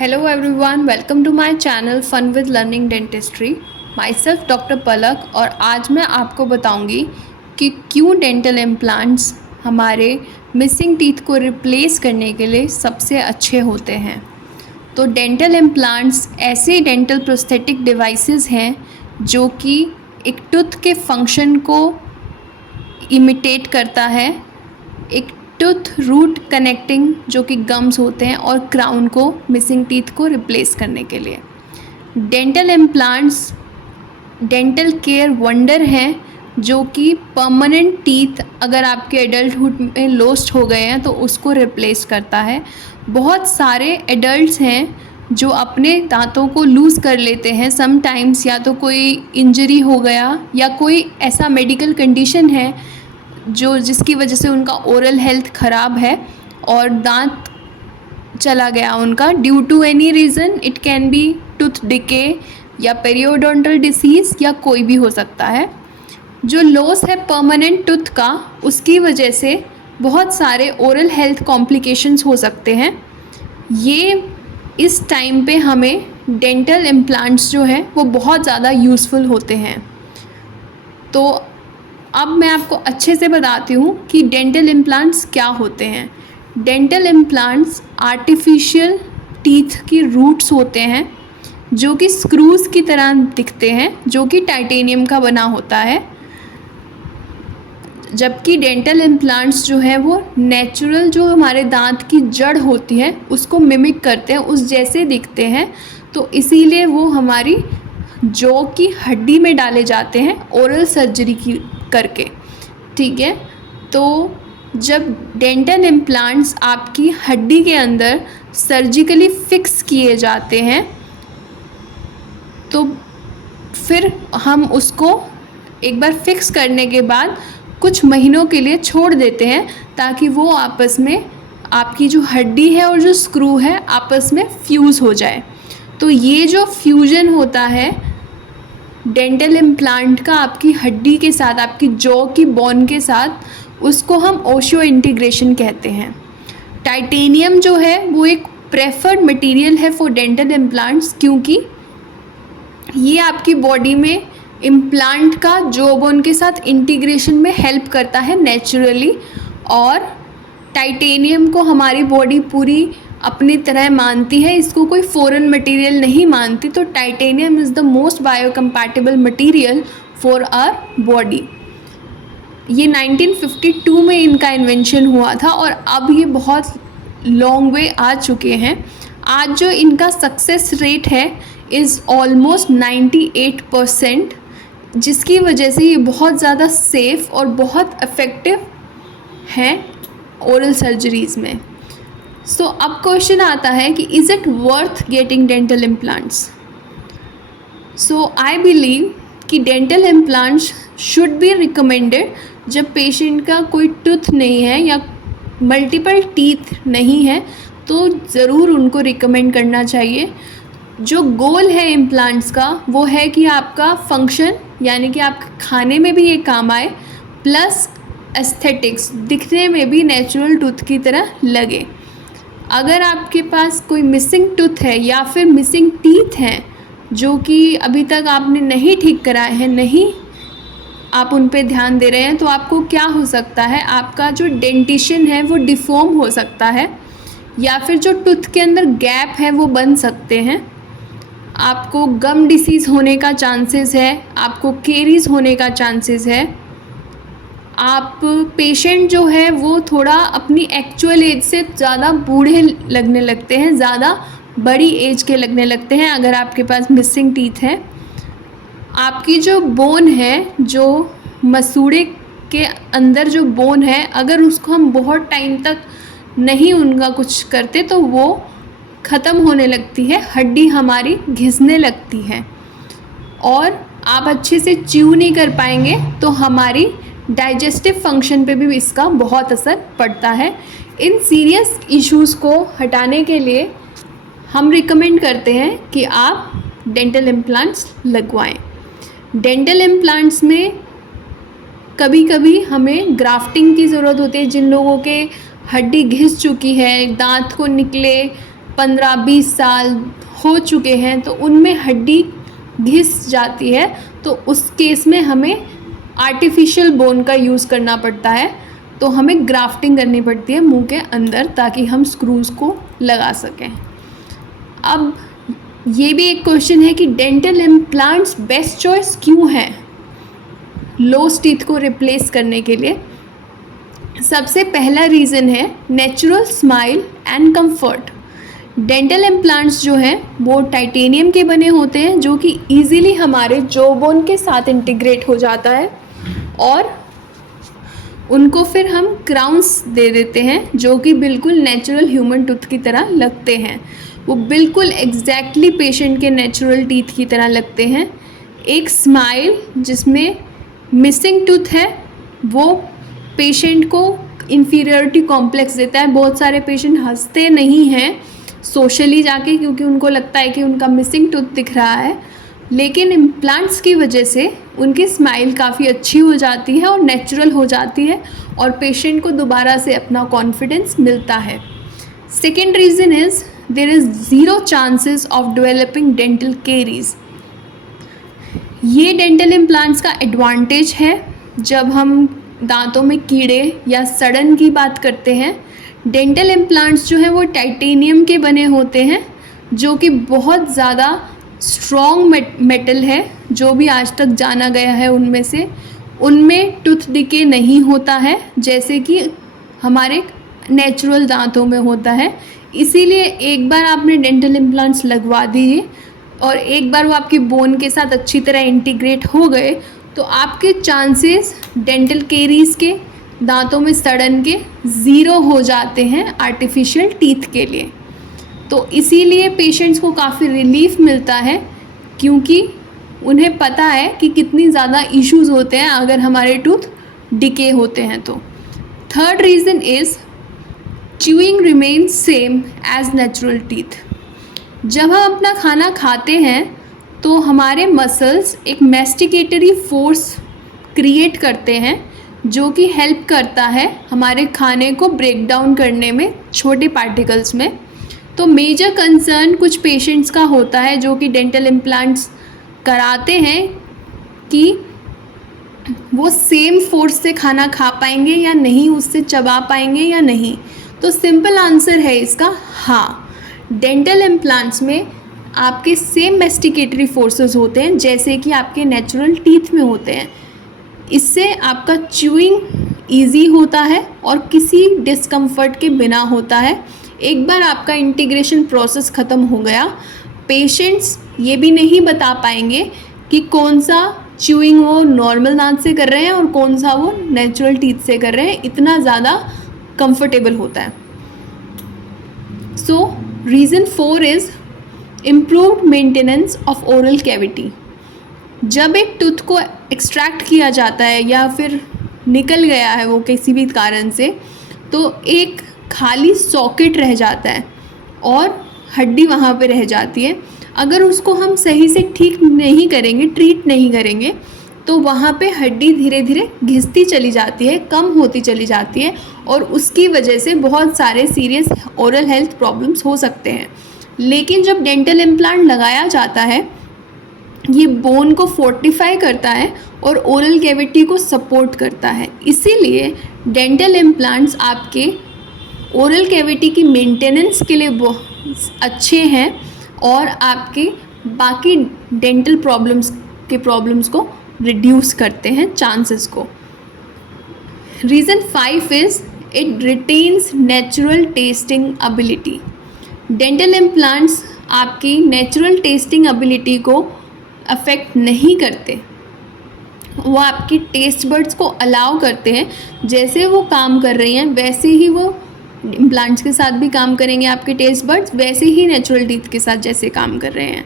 Hello everyone, welcome to my channel Fun with Learning Dentistry. Myself doctor Palak और आज मैं आपको बताऊंगी कि क्यों डेंटल इम्प्लांट्स हमारे मिसिंग टीथ को रिप्लेस करने के लिए सबसे अच्छे होते हैं। तो डेंटल इम्प्लांट्स ऐसे डेंटल प्रोस्थेटिक डिवाइसेस हैं जो कि एक टूथ के फंक्शन को इमिटेट करता है, एक टूथ रूट कनेक्टिंग जो कि गम्स होते हैं और क्राउन को मिसिंग टीथ को रिप्लेस करने के लिए। Dental implants dental care wonder हैं जो कि परमानेंट टीथ अगर आपके एडल्टहुड में लॉस्ट हो गए हैं तो उसको रिप्लेस करता है। बहुत सारे एडल्ट्स हैं जो अपने दांतों को लूज़ कर लेते हैं समटाइम्स, या तो कोई इंजरी हो गया या कोई ऐसा मेडिकल कंडीशन है जिसकी वजह से उनका ओरल हेल्थ ख़राब है और दांत चला गया उनका due to any reason. It can be tooth decay या पेरियोडोंटल डिसीज़ या कोई भी हो सकता है। जो लॉस है परमानेंट टूथ का, उसकी वजह से बहुत सारे ओरल हेल्थ कॉम्प्लिकेशंस हो सकते हैं। ये इस टाइम पे हमें डेंटल इम्प्लांट्स जो हैं वो बहुत ज़्यादा यूज़फुल होते हैं। तो अब मैं आपको अच्छे से बताती हूँ कि डेंटल इम्प्लांट्स क्या होते हैं। डेंटल इम्प्लांट्स आर्टिफिशियल टीथ की रूट्स होते हैं जो कि स्क्रूज़ की तरह दिखते हैं, जो कि टाइटेनियम का बना होता है। जबकि डेंटल इम्प्लांट्स जो है वो नेचुरल जो हमारे दांत की जड़ होती है उसको मिमिक करते हैं, उस जैसे दिखते हैं। तो इसीलिए वो हमारी जॉ की हड्डी में डाले जाते हैं ओरल सर्जरी की करके, ठीक है। तो जब डेंटल इम्प्लांट्स आपकी हड्डी के अंदर सर्जिकली फिक्स किए जाते हैं तो फिर हम उसको एक बार फिक्स करने के बाद कुछ महीनों के लिए छोड़ देते हैं ताकि वो आपस में आपकी जो हड्डी है और जो स्क्रू है आपस में फ्यूज़ हो जाए। तो ये जो फ्यूजन होता है डेंटल इम्प्लांट का आपकी हड्डी के साथ, आपकी जॉ की बोन के साथ, उसको हम ओशियो इंटीग्रेशन कहते हैं। टाइटेनियम जो है वो एक प्रेफर्ड मटेरियल है फॉर डेंटल इम्प्लांट्स, क्योंकि ये आपकी बॉडी में इम्प्लांट का जॉ बोन के साथ इंटीग्रेशन में हेल्प करता है नेचुरली। और टाइटेनियम को हमारी बॉडी पूरी अपनी तरह मानती है, इसको कोई फॉरेन मटेरियल नहीं मानती। तो titanium is the most biocompatible material for our body. ये 1952 में इनका इन्वेंशन हुआ था और अब ये बहुत लॉन्ग वे आ चुके हैं। आज जो इनका सक्सेस रेट है इज़ ऑलमोस्ट 98%, जिसकी वजह से ये बहुत ज़्यादा सेफ़ और बहुत इफ़ेक्टिव हैं ओरल सर्जरीज़ में। सो अब क्वेश्चन आता है कि is it worth getting dental implants. So I believe कि dental implants should be recommended जब पेशेंट का कोई टूथ नहीं है या मल्टीपल टीथ नहीं है, तो ज़रूर उनको रिकमेंड करना चाहिए। जो गोल है इम्प्लांट्स का वो है कि आपका फंक्शन, यानी कि आप खाने में भी ये काम आए, प्लस एस्थेटिक्स, दिखने में भी नेचुरल टूथ की तरह लगे। अगर आपके पास कोई मिसिंग टूथ है या फिर मिसिंग टीथ हैं जो कि अभी तक आपने नहीं ठीक कराए हैं, नहीं आप उन पे ध्यान दे रहे हैं, तो आपको क्या हो सकता है, आपका जो डेंटिशन है वो डिफॉर्म हो सकता है, या फिर जो टूथ के अंदर गैप है वो बन सकते हैं। आपको गम डिसीज़ होने का चांसेस है, आपको केरीज होने का चांसेस है। आप पेशेंट जो है वो थोड़ा अपनी एक्चुअल एज से ज़्यादा बूढ़े लगने लगते हैं, ज़्यादा बड़ी एज के लगने लगते हैं अगर आपके पास मिसिंग टीथ है। आपकी जो बोन है, जो मसूड़े के अंदर जो बोन है, अगर उसको हम बहुत टाइम तक नहीं उनका कुछ करते तो वो ख़त्म होने लगती है, हड्डी हमारी घिसने लगती है और आप अच्छे से च्यू नहीं कर पाएंगे, तो हमारी डाइजेस्टिव फंक्शन पे भी इसका बहुत असर पड़ता है। इन सीरियस इश्यूज़ को हटाने के लिए हम रिकमेंड करते हैं कि आप डेंटल इम्प्लांट्स लगवाएं। डेंटल इम्प्लांट्स में कभी कभी हमें ग्राफ्टिंग की ज़रूरत होती है। जिन लोगों के हड्डी घिस चुकी है, दांत को निकले 15-20 साल हो चुके हैं तो उनमें हड्डी घिस जाती है, तो उस केस में हमें आर्टिफिशियल बोन का यूज़ करना पड़ता है। तो हमें ग्राफ्टिंग करनी पड़ती है मुंह के अंदर ताकि हम स्क्रूज़ को लगा सकें। अब ये भी एक क्वेश्चन है कि डेंटल इम्प्लांट्स बेस्ट चॉइस क्यों है लोस्ट टीथ को रिप्लेस करने के लिए। सबसे पहला रीज़न है natural smile and comfort. Dental implants जो हैं वो टाइटेनियम के बने होते हैं जो कि ईज़िली हमारे जॉ बोन के साथ इंटीग्रेट हो जाता है और उनको फिर हम क्राउन्स दे देते हैं जो कि बिल्कुल नेचुरल ह्यूमन टूथ की तरह लगते हैं। वो बिल्कुल एग्जैक्टली पेशेंट के नेचुरल टीथ की तरह लगते हैं। एक स्माइल जिसमें मिसिंग टूथ है वो पेशेंट को इन्फीरियरिटी कॉम्प्लेक्स देता है। बहुत सारे पेशेंट हंसते नहीं हैं सोशली जाके क्योंकि उनको लगता है कि उनका मिसिंग टूथ दिख रहा है, लेकिन इम्प्लांट्स की वजह से उनकी स्माइल काफ़ी अच्छी हो जाती है और नेचुरल हो जाती है और पेशेंट को दोबारा से अपना कॉन्फिडेंस मिलता है। Second reason is there is zero chances of developing dental caries. ये डेंटल इम्प्लांट्स का एडवांटेज है जब हम दांतों में कीड़े या सड़न की बात करते हैं। डेंटल इम्प्लांट्स जो हैं वो टाइटेनियम के बने होते हैं जो कि बहुत ज़्यादा स्ट्रॉन्ग मेटल है जो भी आज तक जाना गया है उनमें से। उनमें टूथ डिके नहीं होता है जैसे कि हमारे नेचुरल दांतों में होता है। इसीलिए एक बार आपने डेंटल इम्प्लांट्स लगवा दिए और एक बार वो आपकी बोन के साथ अच्छी तरह इंटीग्रेट हो गए तो आपके चांसेस डेंटल केरीज के, दांतों में सड़न के, ज़ीरो हो जाते हैं आर्टिफिशियल टीथ के लिए। तो इसीलिए पेशेंट्स को काफ़ी रिलीफ मिलता है क्योंकि उन्हें पता है कि कितनी ज़्यादा इश्यूज़ होते हैं अगर हमारे टूथ डिके होते हैं तो। Third reason is chewing remains same as natural teeth. जब हम अपना खाना खाते हैं तो हमारे मसल्स एक मैस्टिकेटरी फोर्स क्रिएट करते हैं जो कि हेल्प करता है हमारे खाने को ब्रेक डाउन करने में छोटे पार्टिकल्स में। तो मेजर कंसर्न कुछ पेशेंट्स का होता है जो कि डेंटल इम्प्लांट्स कराते हैं कि वो सेम फोर्स से खाना खा पाएंगे या नहीं, उससे चबा पाएंगे या नहीं। तो सिंपल आंसर है इसका हाँ। डेंटल इम्प्लांट्स में आपके सेम मैस्टिकेटरी फोर्सेस होते हैं जैसे कि आपके नेचुरल टीथ में होते हैं। इससे आपका च्यूइंग ईजी होता है और किसी डिस्कम्फर्ट के बिना होता है। एक बार आपका इंटीग्रेशन प्रोसेस ख़त्म हो गया, पेशेंट्स ये भी नहीं बता पाएंगे कि कौन सा च्यूइंग वो नॉर्मल दांत से कर रहे हैं और कौन सा वो नेचुरल टीथ से कर रहे हैं, इतना ज़्यादा कंफर्टेबल होता है। सो reason 4 is improved maintenance of oral cavity. जब एक टूथ को एक्सट्रैक्ट किया जाता है या फिर निकल गया है वो किसी भी कारण से, तो एक खाली सॉकेट रह जाता है और हड्डी वहाँ पे रह जाती है। अगर उसको हम सही से ठीक नहीं करेंगे, ट्रीट नहीं करेंगे, तो वहाँ पे हड्डी धीरे धीरे घिसती चली जाती है, कम होती चली जाती है और उसकी वजह से बहुत सारे सीरियस ओरल हेल्थ प्रॉब्लम्स हो सकते हैं। लेकिन जब डेंटल इम्प्लांट लगाया जाता है ये बोन को फोर्टिफाई करता है और ओरल कैविटी को सपोर्ट करता है। इसीलिए डेंटल इम्प्लांट्स आपके ओरल कैविटी की मेंटेनेंस के लिए बहुत अच्छे हैं और आपके बाकी डेंटल प्रॉब्लम्स को रिड्यूस करते हैं, चांसेस को। Reason 5 is it retains natural testing ability. Dental implants आपकी नेचुरल टेस्टिंग एबिलिटी को अफेक्ट नहीं करते, वो आपकी टेस्ट बड्स को अलाउ करते हैं। जैसे वो काम कर रही हैं वैसे ही वो इम्प्लांट्स के साथ भी काम करेंगे आपके टेस्ट बड्स, वैसे ही नेचुरल टीथ के साथ जैसे काम कर रहे हैं।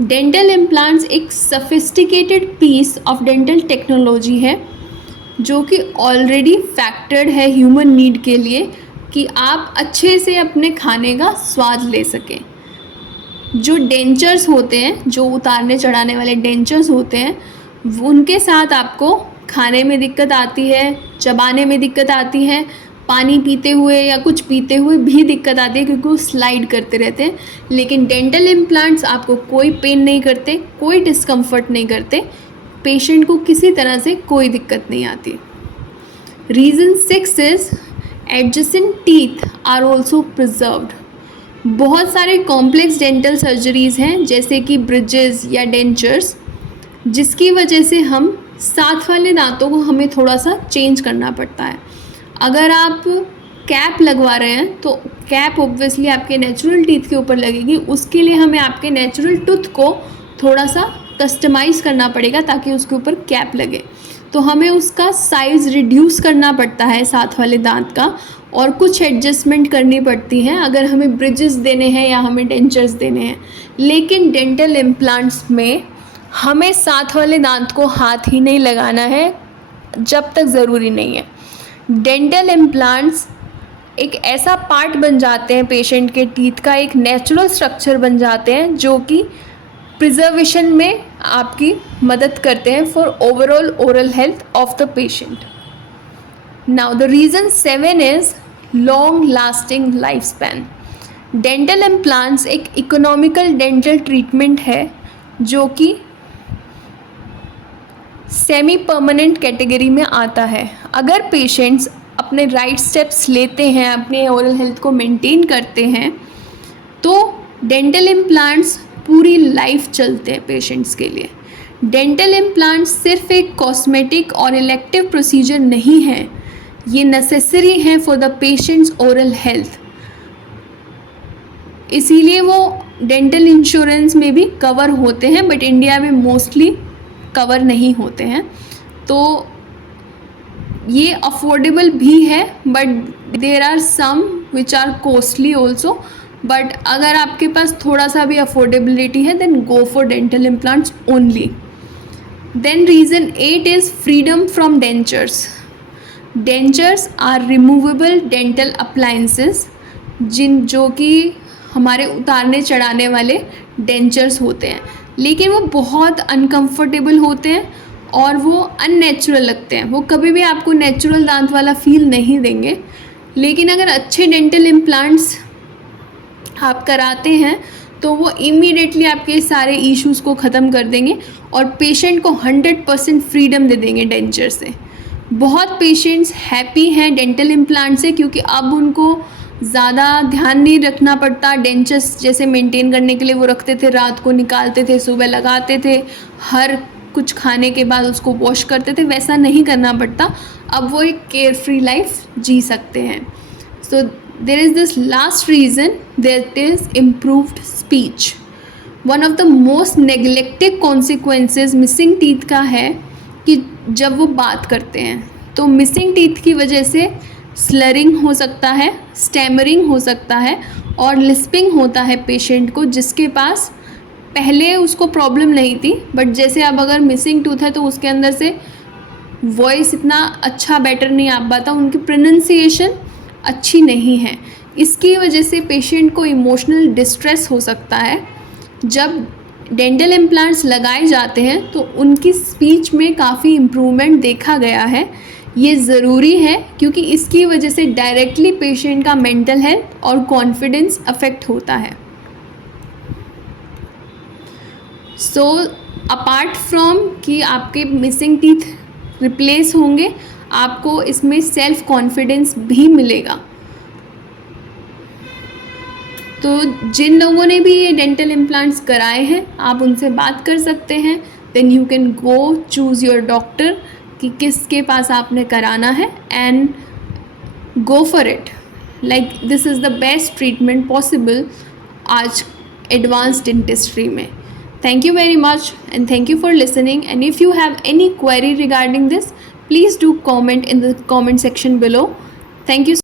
डेंटल इम्प्लांट्स एक sophisticated piece of dental technology है जो कि ऑलरेडी फैक्टर्ड है ह्यूमन नीड के लिए कि आप अच्छे से अपने खाने का स्वाद ले सकें। जो डेंचर्स होते हैं, जो उतारने चढ़ाने वाले डेंचर्स होते हैं, उनके साथ आपको खाने में दिक्कत आती है, चबाने में दिक्कत आती है, पानी पीते हुए या कुछ पीते हुए भी दिक्कत आती है क्योंकि वो स्लाइड करते रहते हैं। लेकिन डेंटल इम्प्लांट्स आपको कोई पेन नहीं करते, कोई डिस्कम्फर्ट नहीं करते, पेशेंट को किसी तरह से कोई दिक्कत नहीं आती। Reason 6 is adjacent teeth are also preserved. बहुत सारे कॉम्प्लेक्स डेंटल सर्जरीज़ हैं जैसे कि ब्रिजेस या डेंचर्स, जिसकी वजह से हम साथ वाले दांतों को हमें थोड़ा सा चेंज करना पड़ता है। अगर आप कैप लगवा रहे हैं तो कैप ऑब्वियसली आपके नेचुरल टीथ के ऊपर लगेगी, उसके लिए हमें आपके नेचुरल टूथ को थोड़ा सा कस्टमाइज़ करना पड़ेगा ताकि उसके ऊपर कैप लगे। तो हमें उसका साइज़ रिड्यूस करना पड़ता है साथ वाले दांत का, और कुछ एडजस्टमेंट करनी पड़ती हैं अगर हमें ब्रिजेस देने हैं या हमें डेंचर्स देने हैं। लेकिन डेंटल इम्प्लांट्स में हमें साथ वाले दांत को हाथ ही नहीं लगाना है जब तक ज़रूरी नहीं है। डेंटल इम्प्लांट्स एक ऐसा पार्ट बन जाते हैं पेशेंट के टीथ का, एक नेचुरल स्ट्रक्चर बन जाते हैं जो कि प्रिजर्वेशन में आपकी मदद करते हैं for overall oral health of the patient. Now the reason 7 is long lasting life span. Dental implants एक इकोनॉमिकल डेंटल ट्रीटमेंट है जो कि सेमी परमानेंट कैटेगरी में आता है। अगर पेशेंट्स अपने राइट स्टेप्स लेते हैं, अपने ओरल हेल्थ को मेंटेन करते हैं, तो डेंटल इम्प्लांट्स पूरी लाइफ चलते हैं पेशेंट्स के लिए। डेंटल इम्प्लांट्स सिर्फ एक कॉस्मेटिक और इलेक्टिव प्रोसीजर नहीं है, ये नेसेसरी है for the patients oral health. इसीलिए वो डेंटल इंश्योरेंस में भी कवर होते हैं, बट इंडिया में मोस्टली कवर नहीं होते हैं। तो ये अफोर्डेबल भी है, but there are some which are costly also. But अगर आपके पास थोड़ा सा भी अफोर्डेबिलिटी है then go for dental implants only. Then reason 8 is freedom from dentures. Dentures are removable dental appliances जो कि हमारे उतारने चढ़ाने वाले डेंचर्स होते हैं, लेकिन वो बहुत अनकंफर्टेबल होते हैं और वो अननेचुरल लगते हैं। वो कभी भी आपको नेचुरल दांत वाला फील नहीं देंगे। लेकिन अगर अच्छे डेंटल इम्प्लांट्स आप कराते हैं तो वो इमीडिएटली आपके सारे इश्यूज़ को ख़त्म कर देंगे और पेशेंट को 100% फ्रीडम दे देंगे डेंचर से। बहुत पेशेंट्स हैप्पी हैं डेंटल इम्प्लांट से क्योंकि अब उनको ज़्यादा ध्यान नहीं रखना पड़ता। डेंचर्स जैसे मेंटेन करने के लिए वो रखते थे, रात को निकालते थे, सुबह लगाते थे, हर कुछ खाने के बाद उसको वॉश करते थे, वैसा नहीं करना पड़ता। अब वो एक केयर फ्री लाइफ जी सकते हैं। So there is this last reason, that is improved speech. One of the most neglected consequences missing teeth का है कि जब वो बात करते हैं तो मिसिंग टीथ की वजह से स्लरिंग हो सकता है, स्टैमरिंग हो सकता है और लिस्पिंग होता है पेशेंट को, जिसके पास पहले उसको प्रॉब्लम नहीं थी। बट जैसे अब अगर मिसिंग टूथ है तो उसके अंदर से वॉइस इतना अच्छा बेटर नहीं आ पाता, उनकी प्रोनंसिएशन अच्छी नहीं है। इसकी वजह से पेशेंट को इमोशनल डिस्ट्रेस हो सकता है। जब डेंटल इम्प्लांट्स लगाए जाते हैं तो उनकी स्पीच में काफ़ी इम्प्रूवमेंट देखा गया है। ये ज़रूरी है क्योंकि इसकी वजह से डायरेक्टली पेशेंट का मेंटल हेल्थ और कॉन्फिडेंस अफेक्ट होता है। सो अपार्ट फ्रॉम कि आपके मिसिंग टीथ रिप्लेस होंगे, आपको इसमें सेल्फ कॉन्फिडेंस भी मिलेगा। तो जिन लोगों ने भी ये डेंटल इम्प्लांट्स कराए हैं आप उनसे बात कर सकते हैं। Then you can go choose your doctor कि किसके पास आपने कराना है and go for it. Like this is the best treatment possible आज एडवांस डेंटिस्ट्री में। Thank you very much and thank you for listening, and if you have any query regarding this, please do comment in the comment section below. Thank you.